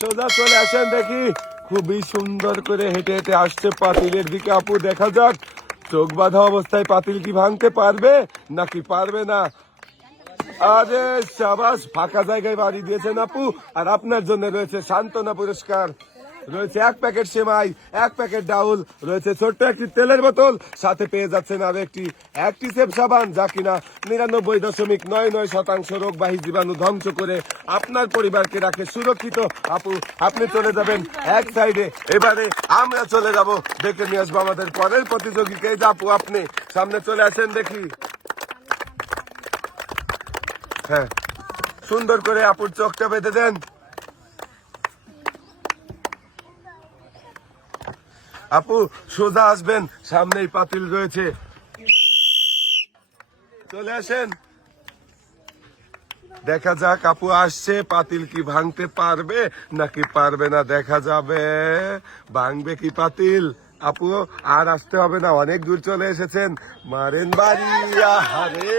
সোজা চলে আসেন দেখি। খুবই সুন্দর করে হেঁটে হেঁটে আসছে পাতিলের দিকে। আপু দেখা যাক চোখ বাঁধা অবস্থায় পাতিল কি ভাঙতে পারবে নাকি পারবে না। আরে সাবাস, ফাঁকা জায়গায় বাড়ি দিয়েছেন আপু। আর আপনার জন্য রয়েছে সান্ত্বনা পুরস্কার, রয়েছে 1 প্যাকেট সেমাই, 1 প্যাকেট ডাউল, রয়েছে ছোট্ট একটি তেলের বোতল, সাথে পেয়ে যাচ্ছেন আরো একটি অ্যাক্টিসেভ সাবান, যা কিনা 99.99% রোগবাহী জীবাণু ধ্বংস করে আপনার পরিবারকে রাখে সুরক্ষিত। আপু আপনি চলে যাবেন এক সাইডে, এবারে আমরা চলে যাব দেখে নিয়ে আসবো আমাদের পরের প্রতিযোগীকে। এই যে আপু আপনি সামনে চলে আসেন দেখি। হ্যাঁ, সুন্দর করে আপুর চোখটা বেঁধে দেন। আপু সোজা আসবেন, সামনেই পাতিল রয়েছে, চলে আসেন। দেখা যাক আপু আসছে, পাতিল কি ভাঙতে পারবে নাকি পারবে না, দেখা যাবে। ভাঙবে কি পাতিল? আপু আর আসতে হবে না, অনেক দূর চলে এসেছেন। মারেন বাড়ি, আহারে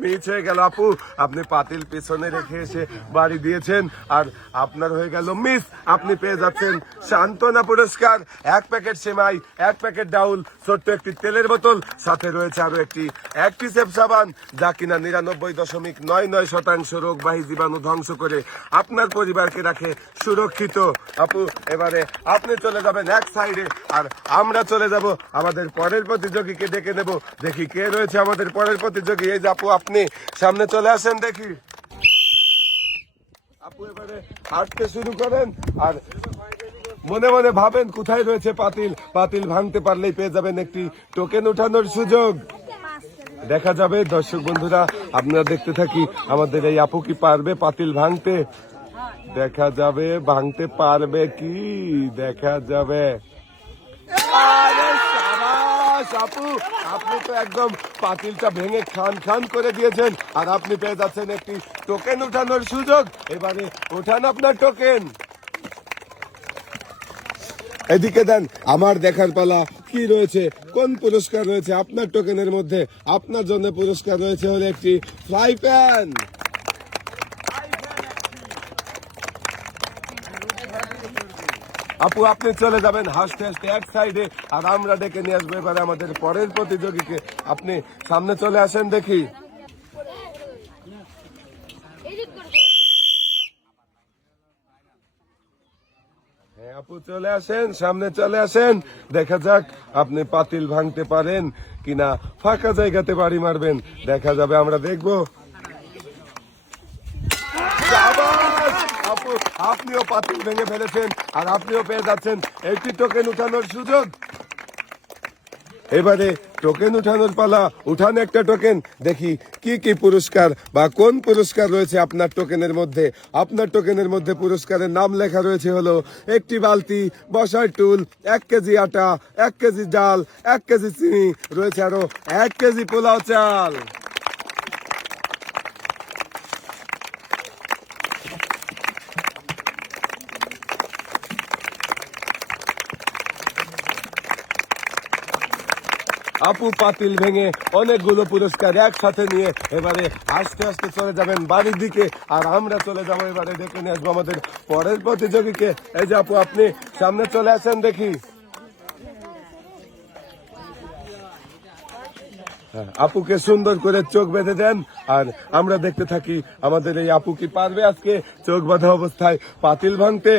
মিস হয়ে গেল আপু। আপনি পাতিল পেছনে রেখে এসে বাড়ি দিয়েছেন আর আপনার হয়ে গেল মিস। আপনি পেয়ে যাচ্ছেন সান্ত্বনা পুরস্কার, 1 প্যাকেট সেমাই, 1 প্যাকেট ডাউল, ছোট্ট একটি তেলের বোতল, সাথে রয়েছে আরো একটি অ্যাক্টিসেভ সাবান, যা কিনা 99.99% রোগবাহী জীবাণু ধ্বংস করে আপনার পরিবারকে রাখে সুরক্ষিত। আপু এবারে আপনি চলে যাবেন এক সাইডে, আর আমরা চলে যাব আমাদের পরের প্রতিযোগীকে ডেকে নেব। দেখি কে রয়েছে আমাদের পরের প্রতিযোগী। এই যে আপু আপনি সামনে চলে আসেন দেখি। আপু এবারে হাঁটতে শুরু করেন আর মনে মনে ভাবেন কোথায় রয়েছে পাতিল। পাতিল ভাঙতে পারলেই পেয়ে যাবেন একটি টোকেন উঠানোর সুযোগ। দেখা যাবে দর্শক বন্ধুরা, আপনারা দেখতে থাকি আমাদের এই আপু কি পারবে পাতিল ভাঙতে। দেখা যাবে ভাঙতে পারবে কি, দেখা যাবে। আরে সাবাস আপু, আপনি তো একদম পাতিলটা ভেঙে খান খান করে দিয়েছেন। আর আপনি পেয়ে যাচ্ছেন একটি টোকেন উঠানোর সুযোগ। এবারে উঠান আপনার টোকেন, এদিকে দেন। আমার দেখার পালা, কি রয়েছে, কোন পুরস্কার রয়েছে আপনার টোকেনের মধ্যে। আপনার জন্য পুরস্কার রয়েছে হলো একটি ফ্রাই প্যান। আপু আপনি চলে যাবেন হাসতে হাসতে এক সাইডে, আর আমরা ডেকে নিয়ে আসবো এবারে আমাদের পরের প্রতিযোগীকে। আপনি সামনে চলে আসেন দেখি। হ্যাঁ আপু চলে আসেন, সামনে চলে আসেন। দেখা যাক আপনি পাতিল ভাঙতে পারেন কিনা, ফাঁকা জায়গাতে বাড়ি মারবেন, দেখা যাবে, আমরা দেখবো। আপু আপনিও পাতিল ভেঙে ফেলেছেন আর আপনিও পেয়ে যাচ্ছেন একটি টোকেন উঠানোর সুযোগ। এবারে টোকেন উঠানোর পালা, উঠান একটা টোকেন, দেখি কি কি পুরস্কার বা কোন পুরস্কার রয়েছে আপনার টোকেনের মধ্যে। আপনার টোকেনের মধ্যে পুরস্কারের নাম লেখা রয়েছে হলো একটি বালতি, বসার টুল, 1 কেজি আটা, 1 কেজি ডাল, 1 কেজি চিনি, রয়েছে আরো 1 কেজি পোলাও চাল। আপু পাতিল ভেঙে অনেকগুলো পুরস্কার একসাথে নিয়ে এবারে আস্তে আস্তে চলে যাবেন বাড়ির দিকে, আর আমরা চলে যাবো এবারে ডেকে নিয়ে আসবো আমাদের পরের প্রতিযোগীকে। এই যে আপু আপনি সামনে চলে আসেন দেখি। আপুকে সুন্দর করে চোখ বেঁধে দেন আর আমরা দেখতে থাকি আমাদের এই আপু কি পারবে আজকে চোখ বাঁধা অবস্থায় পাতিল ভাঙতে।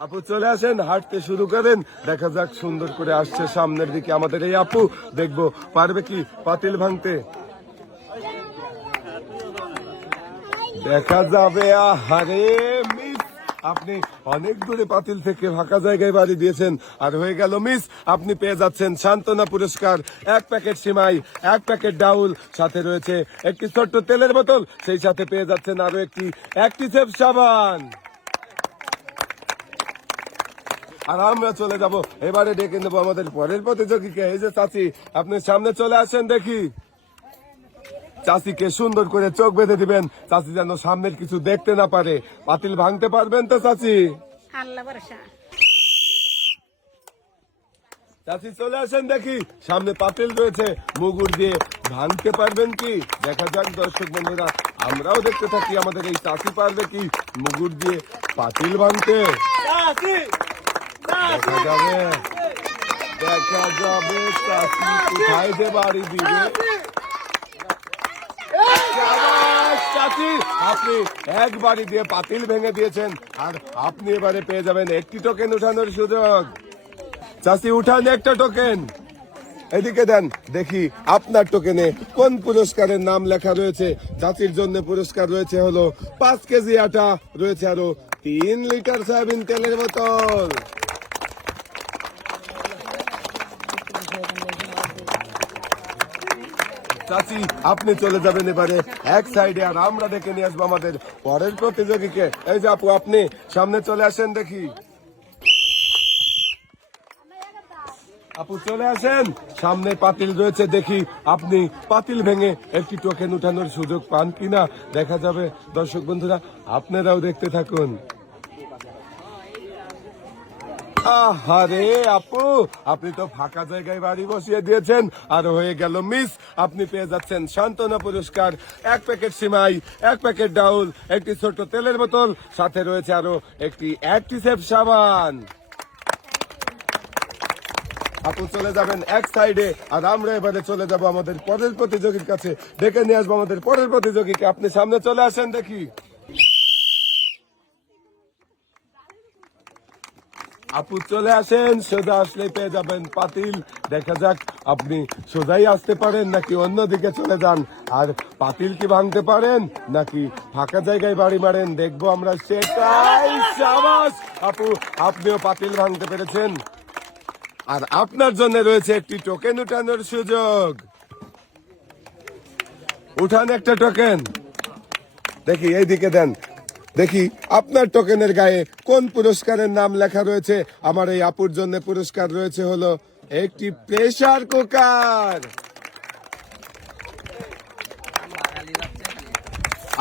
আপু চলে আসেন, হাঁটতে শুরু করেন। দেখা যাক সুন্দর করে আসছে সামনের দিকে আমাদের এই আপু, দেখবো পারবে কি পাতিল ভাঙতে। দেখা যাবে। আহারে মিস, আপনি অনেক দূরে পাতিল থেকে ফাঁকা জায়গায় বাড়ি দিয়েছেন আর হয়ে গেল মিস। আপনি পেয়ে যাচ্ছেন সান্ত্বনা পুরস্কার, 1 প্যাকেট সিমাই, 1 প্যাকেট ডাউল, সাথে রয়েছে একটি ছোট্ট তেলের বোতল, সেই সাথে পেয়ে যাচ্ছেন আরো একটি অ্যাক্টিসেভ সাবান। আর আমরা চলে যাব এবারে ডেকে নেবো আমাদের পরের প্রতিযোগীকে। এই যে চাচি আপনি সামনে চলে আসেন দেখি। চাচিকে সুন্দর করে চোখ বেঁধে দিবেন, চাচি যেন সামনের কিছু দেখতে না পারে। পাতিল ভাঙতে পারবেন তো চাচি? চাচি চলে আসেন দেখি, সামনে পাতিল রয়েছে, মুগুর দিয়ে ভাঙতে পারবেন কি? দেখা যাক দর্শক বন্ধুরা, আমরাও দেখতে থাকি আমাদের এই চাচি পারবে কি মুগুর দিয়ে পাতিল ভাঙতে। দেখা যাবে, দেখা যাবে চাচি কোথায় যে বাড়ি দিবে। চাচি আপনি এক বাড়ি দিয়ে পাতিল ভেঙে দিয়েছেন, আর আপনি এবারে পেয়ে যাবেন একটি টোকেন উঠানোর সুযোগ। চাচি উঠান একটা টোকেন, এদিকে দেন দেখি আপনার টোকেনে কোন পুরস্কারের নাম লেখা রয়েছে। চাচির জন্য পুরস্কার রয়েছে হলো 5 কেজি আটা, রয়েছে আরো 3 লিটার সয়াবিন তেলের বোতল। চাচি আপনি চলে যাবেন এবারে এক সাইডে, আর আমরা ডেকে নিয়ে আসবো আমাদের পরের প্রতিযোগীকে। এই যে আপু, আপনি সামনে চলে আসেন দেখি। আপু চলে আসেন, সামনে পাতিল রয়েছে, দেখি আপনি পাতিল ভেঙে একটি টোকেন উঠানোর সুযোগ পান কিনা। দেখা যাবে দর্শক বন্ধুরা, আপনারাও দেখতে থাকুন। আহারে আপু, আপনি তো ফাঁকা জায়গায় বাড়ি বসিয়ে দিয়েছেন, আর হয়ে গেল মিস। আপনি পেয়ে যাচ্ছেন সান্ত্বনা পুরস্কার, 1 প্যাকেট সিমাই, 1 প্যাকেট ডাউল, একটি ছোট তেলের বোতল, সাথে রয়েছে আরো একটি অ্যাক্টিসেভ সাবান। আপু চলে যাবেন এক সাইডে, আর আমরা এবারে চলে যাব আমাদের পরের প্রতিযোগীর কাছে, ডেকে নিয়ে আসবো আমাদের পরের প্রতিযোগীকে। আপনি সামনে চলে আসেন দেখি। আপু চলে আসেন, সোজা আসলে পেয়ে যাবেন পাতিল। দেখা যাক আপনি সোজাই আসতে পারেন নাকি অন্যদিকে চলে যান, আর পাতিল কি ভাঙতে পারেন নাকি ফাঁকা জায়গায় বাড়ি মারেন, দেখবো আমরা সেটাই। সাবাস আপু, আপনিও পাতিল ভাঙতে পেরেছেন, আর আপনার জন্য রয়েছে একটি টোকেন উঠানোর সুযোগ। উঠান একটা টোকেন, দেখি এইদিকে দেন দেখি আপনার টোকেনের গায়ে কোন পুরস্কারের নাম লেখা রয়েছে। আমার এই আপুর জন্য পুরস্কার রয়েছে হলো একটি প্রেসার কুকার।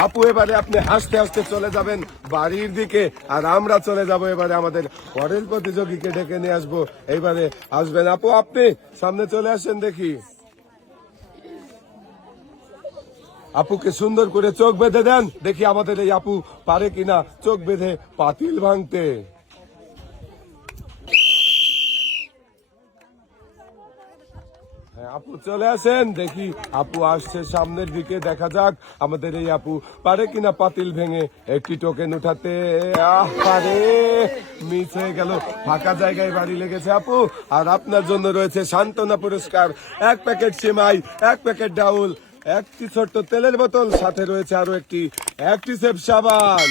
আপু এবারে আপনি আস্তে আস্তে চলে যাবেন বাড়ির দিকে, আর আমরা চলে যাব এবারে আমাদের পরের প্রতিযোগীকে ডেকে নিয়ে আসবো। এইবারে আসবেন আপু, আপনি সামনে চলে আসেন দেখি। আপুকে সুন্দর করে চোখ বেঁধে দেন, দেখি আমাদের এই আপু পারে কিনা চোখ বেঁধে পাতিল ভাঙতে। হ্যাঁ আপু চলে আসেন দেখি, আপু আসছে সামনের দিকে। দেখা যাক আমাদের এই আপু পারে কিনা পাতিল ভেঙে একটি টোকেন উঠাতে। আরে মিস হয়ে গেল, ফাঁকা জায়গায় বাড়ি লেগেছে আপু। আর আপনার জন্য রয়েছে সান্ত্বনা পুরস্কার, 1 প্যাকেট সিমাই, 1 প্যাকেট ডাউল, একটি ছোট্ট তেলের বোতল, সাথে রয়েছে আরো একটি অ্যাক্টিসেভ সাবান।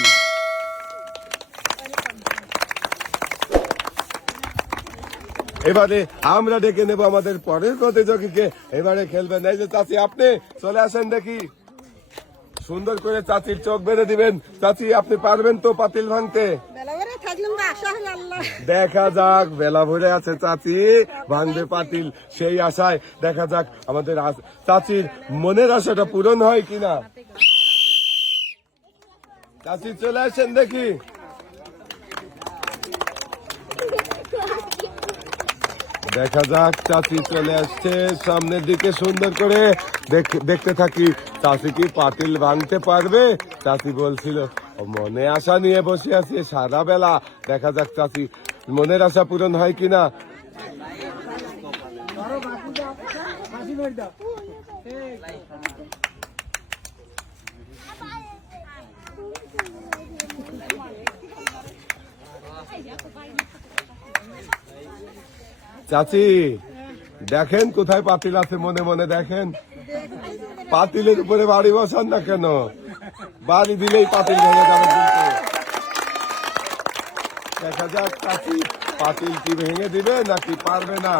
এবারে আমরা ডেকে নেব আমাদের পরের প্রতিযোগীকে, এবারে খেলবেন। এই যে চাচি, আপনি চলে আসেন দেখি, সুন্দর করে চাচির চোখ বেঁধে দিবেন। চাচি আপনি পারবেন তো পাতিল ভাঙতে? দেখা যাক, বেলা ভরে আছে, চাচি ভাঙবে পাতিল সেই আশায়। দেখা যাক আমাদের চাচির মনের আশাটা পূরণ হয় কিনা। চাচি চলে আসেন দেখি। দেখা যাক চাচি চলে আসছে সামনের দিকে, সুন্দর করে দেখতে থাকি চাচি কি পাতিল ভাঙতে পারবে। চাচি বলছিল মনে আশা নিয়ে বসে আছে সারা বেলা, দেখা যাক চাচি মনের আশা পূরণ হয় কিনা। চাচি দেখেন কোথায় পাতিল আছে, মনে মনে দেখেন। পাতিলের উপরে বাড়ি বসান না কেন, বাড়ি দিলেই পাতিল ভেঙে যাবে কিন্তু। দেখা যাক চাচি পাতিল কি ভেঙে দিবে নাকি পারবে না।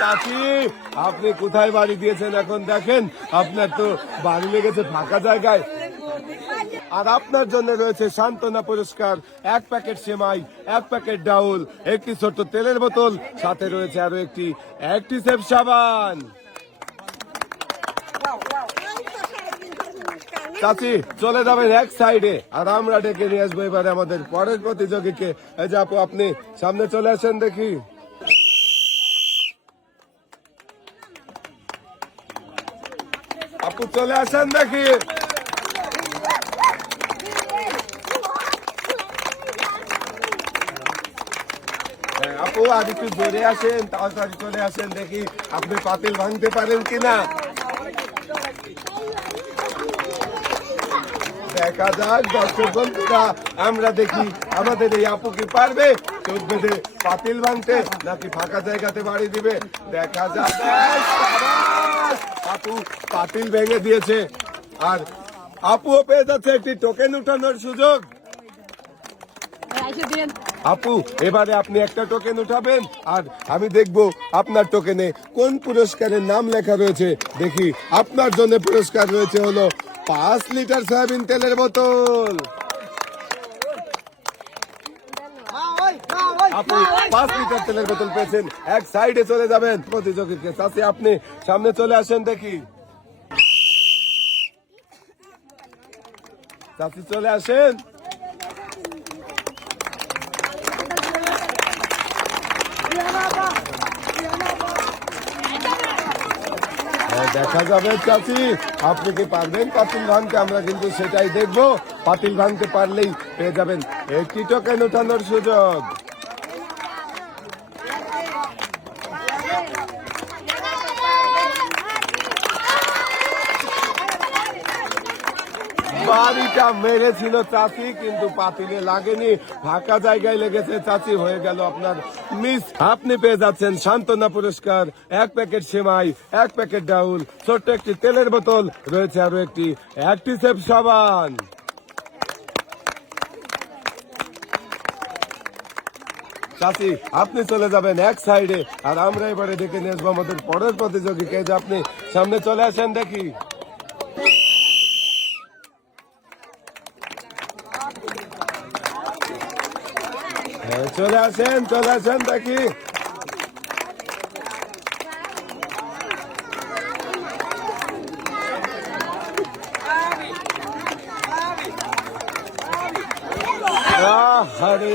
চাচি, আপনি কোথায় বাড়ি দিয়েছেন এখন দেখেন, আপনার তো বাড়ি লেগেছে ফাঁকা জায়গায়। আর আপনার জন্য রয়েছে সান্ত্বনা পুরস্কার, 1 প্যাকেট সেমাই, 1 প্যাকেট ডাউল, একটি ছোট্ট তেলের বোতল, সাথে রয়েছে আরো একটি অ্যাক্টিসেভ সাবান। চাচি চলে যাবেন এক সাইডে, আর আমরা ডেকে নিয়ে আসবো এবারে আমাদের পরের প্রতিযোগীকে। এই যে আপু, আপনি সামনে চলে আসেন দেখি। আপু চলে আসেন দেখি। আপু আর একটু জোরে আসেন, তাড়াতাড়ি চলে আসেন দেখি আপনি পাতিল ভাঙতে পারেন কিনা। দেখা যাক দর্শক বন্ধুরা, আমরা দেখি আমাদের এই আপু কি পারবে চোখ বেঁধে পাতিল ভাঙতে, নাকি ফাঁকা জায়গাতে বাড়ি দিবে। দেখা যাক। আপু পাতিল ভেঙে দিয়েছে, আর আপুও পেয়ে যাচ্ছে একটি টোকেন উঠানোর সুযোগ। আপু এবারে আপনি একটা টোকেন উঠাবেন, আর আমি দেখব আপনার টোকেনে কোন পুরস্কারের নাম লেখা রয়েছে। দেখি, আপনার জন্য পুরস্কার রয়েছে হলো 5 লিটার সয়াবিন তেলের বোতল। আপনি 5 লিটার তেলের বোতল পেয়েছেন। এক সাইডে চলে যাবেন প্রতিযোগীকে। চাচি আপনি সামনে চলে আসেন দেখি। চাচি চলে আসেন। দেখা যাবে চাচি আপনি কি পারবেন পাতিল ভাঙতে, আমরা কিন্তু সেটাই দেখবো। পাতিল ভাঙতে পারলেই পেয়ে যাবেন একটি টোকেন উঠানোর সুযোগ। বাড়িটা মেরেছিল চাচি, কিন্তু পাতিলে লাগেনি, ফাঁকা জায়গায় লেগেছে। চাচি হয়ে গেল আপনার মিস। আপনি পেয়ে যাচ্ছেন সান্ত্বনা পুরস্কার, 1 প্যাকেট সেমাই, 1 প্যাকেট ডাউল, ছোট্ট একটি তেলের বোতল, রয়েছে আরো একটি অ্যাক্টিসেভ সাবান। চাচি আপনি চলে যাবেন এক সাইডে, আর আমরা এবারে ডেকে নিয়ে আসবো আমাদের পরের প্রতিযোগীকে। যে আপনি সামনে চলে আসেন দেখি। চলে আসেন দেখি। আরে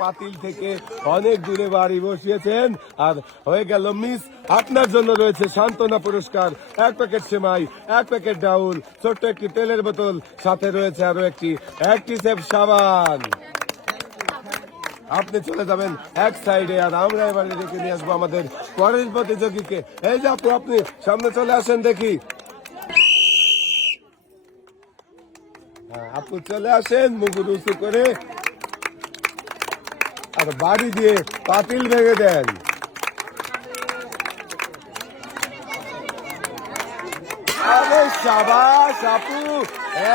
পাতিল থেকে অনেক দূরে বাড়ি বসিয়েছেন, আর হয়ে গেল মিস। আপনার জন্য রয়েছে সান্ত্বনা পুরস্কার, 1 প্যাকেট সেমাই, 1 প্যাকেট ডাউল, ছোট্ট একটি তেলের বোতল, সাথে রয়েছে আরো একটি অ্যাক্টিসেভ সাবান। আপনি চলে যাবেন এক সাইডে, আর আমরা এবারে ডেকে নিয়ে আসবো আমাদের পরের প্রতিযোগীকে। এই যে আপু, আপনি সামনে চলে আসেন দেখি। আপু চলে আসেন মুগুর উঁচু করে, আর বাড়ি দিয়ে পাতিল ভেঙে দেন। আরে সাবাস আপু,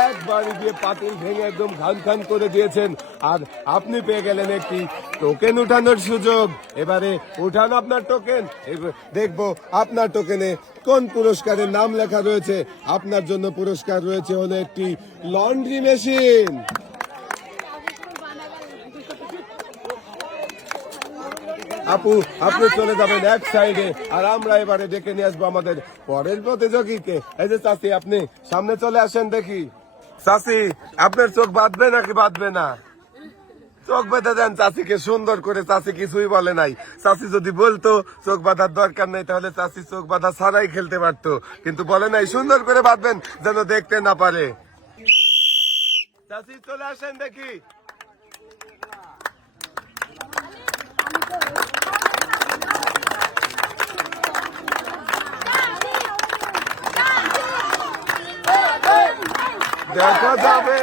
এক বাড়ি দিয়ে পাতিল ভেঙে একদম খান খান করে দিয়েছেন, আর আপনি পেয়ে গেলেন একটি টোকেন উঠানোর সুযোগ। এবারে উঠান আপনার টোকেন, দেখবো আপনার টোকেনে কোন পুরস্কারের নাম লেখা রয়েছে। আপনার জন্য পুরস্কার রয়েছে হলো একটি লন্ড্রি মেশিন। আপু আপনি চলে যাবেন এক সাইডে, আর আমরা এবারে ডেকে নিয়ে আসবো আমাদের পরের প্রতিযোগীকে। এই যে চাচি, আপনি সামনে চলে আসেন দেখি। চাচি আপনার চোখ বাঁধবে নাকি বাঁধবে না? চোখ বেঁধে দেন চাচিকে সুন্দর করে। চাচি কিছুই বলে নাই। চাচি যদি বলতো চোখ বাঁধার দরকার নেই, তাহলে চাচি চোখ বাঁধা ছাড়াই খেলতে পারতো, কিন্তু বলে নাই সুন্দর করে বাঁধবেন যেন দেখতে না পারে। চাচি চলে আসেন দেখি। দেখা যাবে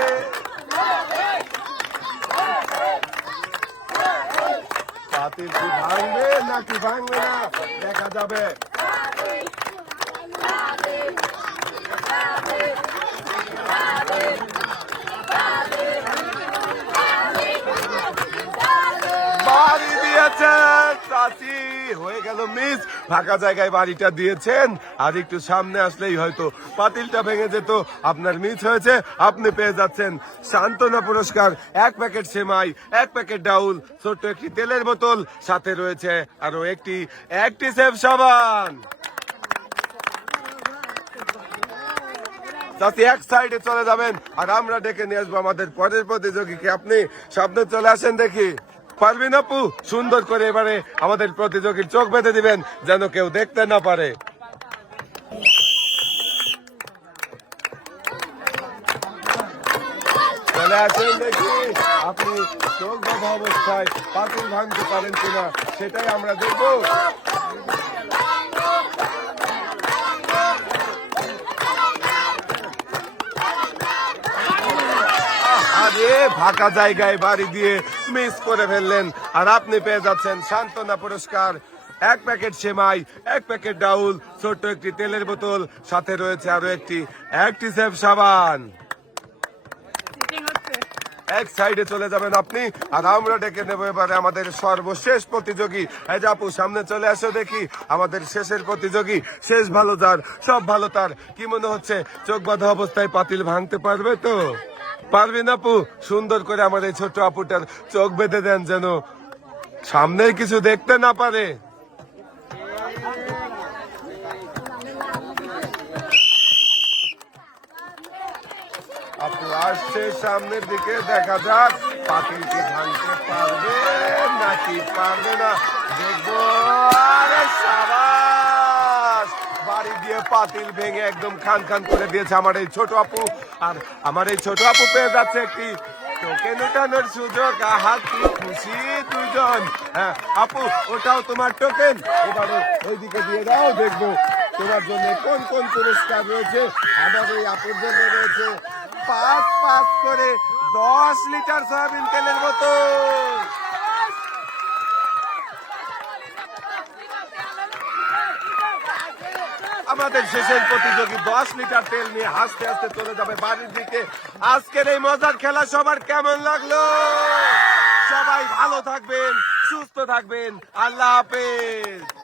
পাতিল কি ভাঙবে নাকি ভাঙবে না, দেখা যাবে। বাঁচি হয়ে গেল মিস। ফাঁকা জায়গায় বাড়িটা দিয়েছেন, আর একটু সামনে আসলেই হয়তো পাতিলটা ভেঙে যেত। আপনার মিস হয়েছে, আপনি পেয়ে যাচ্ছেন সান্ত্বনা পুরস্কার, 1 প্যাকেট সেমাই, 1 প্যাকেট ডাউল, ছোট্ট একটি তেলের বোতল, সাথে রয়েছে আরো একটি অ্যাক্টিসেভ সাবান। চাচি এক সাইডে চলে যাবেন, আর আমরা ডেকে নিয়ে আসবো আমাদের পরের প্রতিযোগীকে। আপনি সামনে চলে আসেন দেখি। পারবেন আপু? সুন্দর করে এবারে আমাদের প্রতিযোগীর চোখ বেঁধে দিবেন যেন কেউ দেখতে না পারে। চলে আসেন দেখি আপনি চোখ বাঁধা অবস্থায় পাতিল ভাঙতে পারেন কিনা, সেটাই আমরা দেখবো। আরে ফাঁকা জায়গায় বাড়ি দিয়ে মিস করে ফেললেন, আর আপনি পেয়ে যাচ্ছেন সান্ত্বনা পুরস্কার, 1 প্যাকেট সেমাই, 1 প্যাকেট ডাউল, ছোট্ট একটি তেলের বোতল, সাথে রয়েছে আরো একটি অ্যাক্টিসেভ সাবান। এক সাইডে চলে যাবেন আপনি, আর আমরা ডেকে নেবো এবারে আমাদের সর্বশেষ প্রতিযোগী। এই যে আপু সামনে চলে আসো দেখি, আমাদের শেষের প্রতিযোগী। শেষ ভালো যার, সব ভালো তার। কি মনে হচ্ছে চোখ বাঁধা অবস্থায় পাতিল ভাঙতে পারবে তো? পারবেন আপু? সুন্দর করে আমার এই ছোট আপুটার চোখ বেঁধে দেন যেন সামনে কিছু দেখতে না পারে। আপু আসছে সামনের দিকে, দেখা যাক পাতিল কি ভাঙতে পারবে নাকি পারবে না, দেখবো। আরে সাবাস, বাড়ি দিয়ে পাতিল ভেঙে একদম খান খান করে দিয়েছে আমার এই ছোট আপু। আর আমার এই ছোট আপু পেয়ে যাচ্ছে একটি টোকেন উঠানোর সুযোগ। আহা কি খুশি দুজন। হ্যাঁ আপু, ওটাও তোমার টোকেন, এবারে ওইদিকে দিয়ে দাও, দেখবো তোমার জন্য কোন কোন পুরস্কার রয়েছে। আমার এই আপুর জন্য রয়েছে 5 করে 10 লিটার সয়াবিন তেলের বোতল। আমাদের শেষের প্রতিযোগী 10 লিটার তেল নিয়ে হাসতে হাসতে চলে যাবে বাড়ির দিকে। আজকের এই মজার খেলা সবার কেমন লাগলো? সবাই ভালো থাকবেন, সুস্থ থাকবেন, আল্লাহ হাফেজ।